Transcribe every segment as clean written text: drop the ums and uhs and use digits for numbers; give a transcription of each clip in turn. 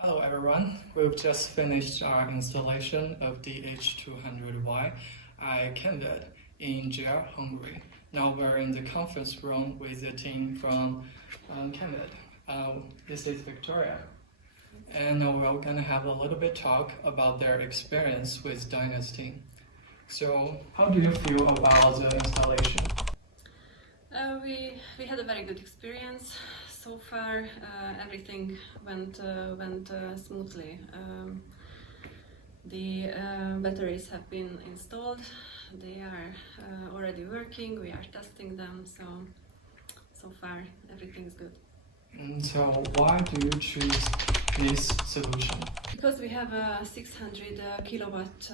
Hello everyone, we've just finished our installation of DH200Y at Canvet in Hungary. Now we're in the conference room with the team from Canvet. This is Victoria. And we're going to have a little bit talk about their experience with Dyness team. So how do you feel about the installation? We had a very good experience. So far, everything went smoothly. The batteries have been installed. They are already working. We are testing them. So far, everything is good. So why do you choose this solution? Because we have a 600 kilowatt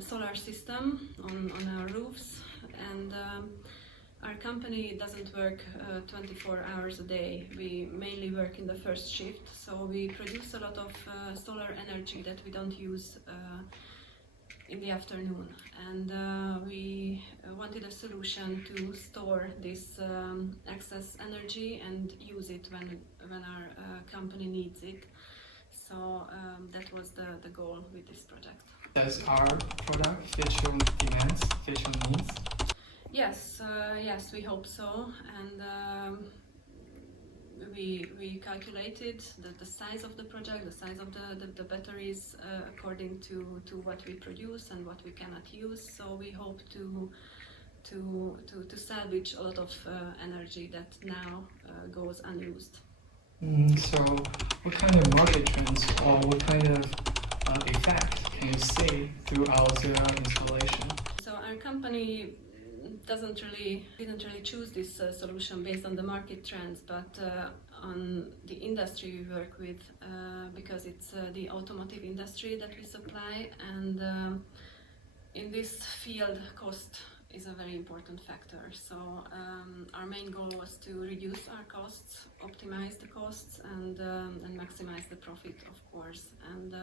solar system on our roofs, and our company doesn't work 24 hours a day. We mainly work in the first shift, so we produce a lot of solar energy that we don't use in the afternoon. And we wanted a solution to store this excess energy and use it when our company needs it. So that was the goal with this project. Does our product fit your demands, fit your needs? Yes, we hope so, and we calculated the size of the project, the size of the batteries according to what we produce and what we cannot use. So we hope to salvage a lot of energy that now goes unused. So what kind of market trends or what kind of effect can you see throughout the installation? So our company didn't really choose this solution based on the market trends, but on the industry we work with, because it's the automotive industry that we supply, and in this field cost is a very important factor. So our main goal was to reduce our costs, optimize the costs, and maximize the profit, of course. And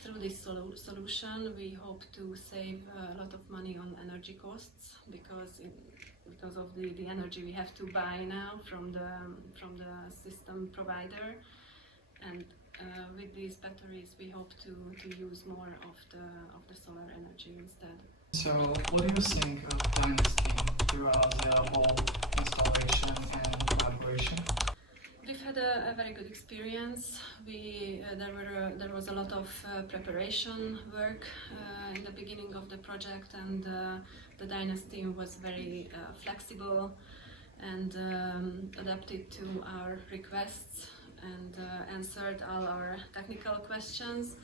through this solution, we hope to save a lot of money on energy costs because of the energy we have to buy now from the system provider. And with these batteries, we hope to use more of the solar energy instead. So what do you think of Dyness team throughout the whole installation and collaboration? We've had a very good experience. There was a lot of preparation work in the beginning of the project, and the Dyness team was very flexible and adapted to our requests and answered all our technical questions.